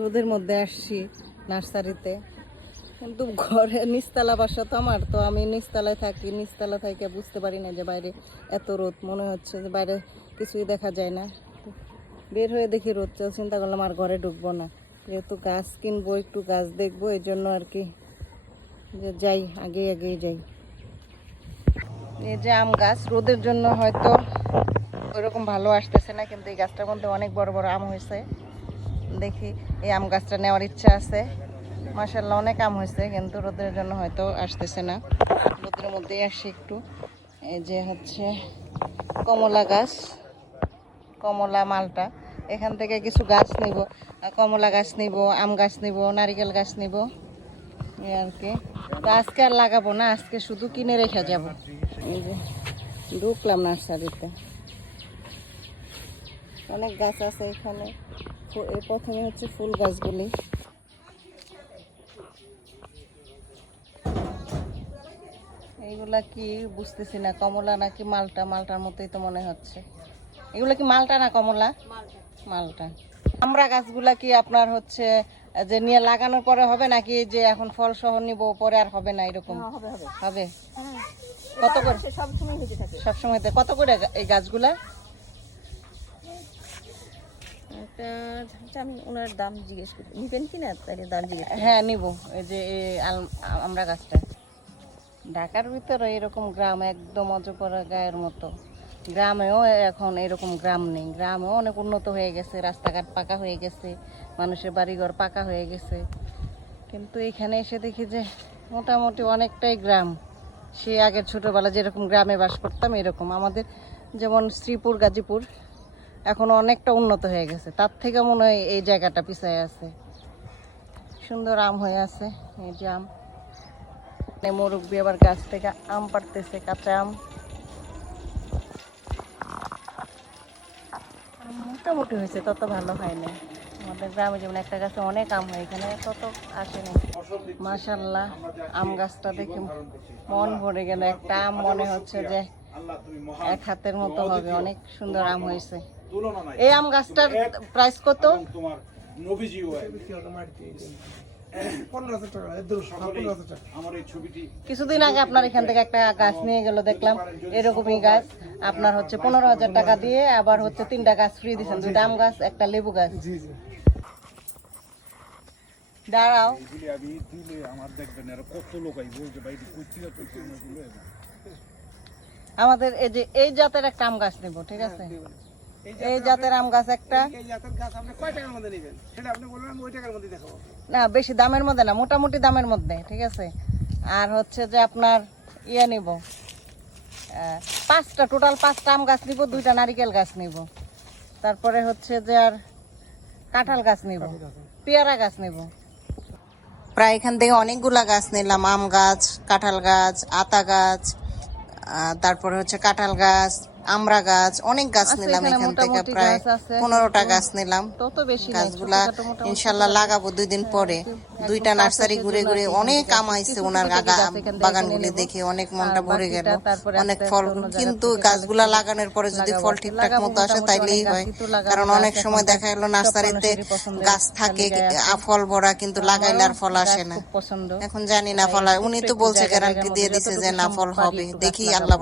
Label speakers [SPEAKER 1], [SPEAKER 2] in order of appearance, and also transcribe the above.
[SPEAKER 1] রোদের মধ্যে আসছি নার্সারিতে। কিন্তু ঘরে নিচতলা বাসা তো আমার, তো আমি নিচতলায় থাকি, নিচতলা থেকে বুঝতে পারি না যে বাইরে এত রোদ। মনে হচ্ছে যে বাইরে কিছুই দেখা যায় না। বের হয়ে দেখি রোদ চল চিন্তা করলাম আর ঘরে ঢুকবো না। যেহেতু গাছ কিনবো, একটু গাছ দেখব, এই জন্য আর কি যে যাই আগে আগেই যাই। এই যে আম গাছ, রোদের জন্য হয়তো ওইরকম ভালো আসতেছে না, কিন্তু এই গাছটার মধ্যে অনেক বড় বড় আম হয়েছে। দেখি এই আম গাছটা নেওয়ার ইচ্ছা আছে। মাসাল্লাহ অনেক আম হয়েছে, কিন্তু রোদের জন্য হয়তো আসতেছে না। রোদের মধ্যেই আসি একটু। এই যে হচ্ছে কমলা গাছ, কমলা মালটা। এখান থেকে কিছু গাছ নিব কমলা গাছ নিব, আম গাছ নিব, নারিকেল গাছ নিব। এই আর কি। তো আজকে আর লাগাবো না, আজকে শুধু কিনে রেখে যাব। এই যে ঢুকলাম নার্সারিতে। অনেক গাছ আছে এখানে। প্রথমে হচ্ছে ফুল গাছগুলি। এইগুলা কি বুঝতেছি না কমলা নাকি মালটা? মালটার মতোই তো মনে হচ্ছে। এগুলো কি মালটা না কমলা? মালটা। আমরা গাছগুলা কি আপনার হচ্ছে যে নিয়ে লাগানোর পরে হবে নাকি যে এখন ফল সহ নিব পরে আর হবে না এরকম?
[SPEAKER 2] হবে হবে।
[SPEAKER 1] হবে? কত করে?
[SPEAKER 2] সব সময়
[SPEAKER 1] সবসময় কত করে এই গাছগুলা
[SPEAKER 2] একটা আচ্ছা, আমি ওনার দাম জিজ্ঞেস করি। নিবেন কি না দাম
[SPEAKER 1] হ্যাঁ এই যে আমরা গাছটা। ঢাকার ভিতরে এরকম গ্রাম একদম অজপরা গায়ের মতো। গ্রামেও এখন এরকম গ্রাম নেই। গ্রামেও অনেক উন্নত হয়ে গেছে, রাস্তাঘাট পাকা হয়ে গেছে, মানুষের বাড়িঘর পাকা হয়ে গেছে। কিন্তু এখানে এসে দেখি যে, মোটামুটি অনেকটাই গ্রাম। সে আগের ছোটোবেলা যেরকম গ্রামে বাস করতাম, এরকম। আমাদের যেমন শ্রীপুর, গাজীপুর এখন অনেকটা উন্নত হয়ে গেছে। তার থেকে মনে হয় এই জায়গাটা পিছায় আছে। সুন্দর আম হয়ে আছে, এই যে আম। মুরব্বী আবার গাছ থেকে আম পাড়তেছে, কাঁচা আম। মোটামুটি হয়েছে, তত ভালো হয়নি আমাদের গ্রামে যেমন একটা গাছে অনেক আম হয়, এখানে তত আসেনি মাশাল্লাহ আম গাছটা দেখে মন ভরে গেল। একটা আম মনে হচ্ছে যে এক হাতের মতো হবে। অনেক সুন্দর আম হয়েছে।
[SPEAKER 3] তুলনা নাই।
[SPEAKER 1] এই আম গাছটার প্রাইস কত?
[SPEAKER 3] তোমার নবীজিও সকলেই আমার এই ছবিটি
[SPEAKER 1] কিছুদিন আগে আপনার এখান থেকে একটা গাছ নিয়ে গেল দেখলাম। এরকমই গাছ। আপনার হচ্ছে পনেরো হাজার টাকা দিয়ে আবার হচ্ছে তিনটা গাছ ফ্রি দিচ্ছেন দুইটা আম গাছ একটা লেবু গাছ। দাঁড়াও।
[SPEAKER 3] আমি দিলে আমার দেখবেন কত লোক।
[SPEAKER 1] আমাদের এই যে এই জাতের একটা আম গাছ নেব ঠিক আছে? এই জাতের আম গাছ একটা। না বেশি দামের মধ্যে না মোটামুটি দামের মধ্যে ঠিক আছে? আর হচ্ছে যে আপনার ইয়ে নিব। পাঁচটা টোটাল পাঁচটা আম গাছ নিব দুইটা নারিকেল গাছ নিব। তারপরে হচ্ছে যে আর কাঁঠাল গাছ নিব পেয়ারা গাছ নিব। প্রায় এখান থেকে অনেকগুলা গাছ নিলাম আম গাছ কাঁঠাল গাছ আতা গাছ তারপরে হচ্ছে কাঁঠাল গাছ আমড়া গাছ অনেক গাছ নিলাম
[SPEAKER 2] এখান
[SPEAKER 1] থেকে প্রায় পনেরোটা গাছ নিলাম। গাছগুলা ইনশাল্লাহ লাগাবো দুই দিন পরে। দুইটা নার্সারি ঘুরে ঘুরে অনেক আম আইছে ওনার বাগানগুলি দেখে অনেক মনটা ভরে গেল। অনেক ফল কিন্তু গাছগুলা লাগানোর পরে যদি ফল ঠিকঠাক মতো আসে তাইলেই হয়। কারণ অনেক সময় দেখা গেলো নার্সারিতে গাছ থাকে ফল ভরা কিন্তু লাগাইলে আর ফল আসে না। এখন জানি না ফল উনি তো বলছে গ্যারান্টি দিয়ে দিছে যে না ফল হবে। দেখি আল্লাহ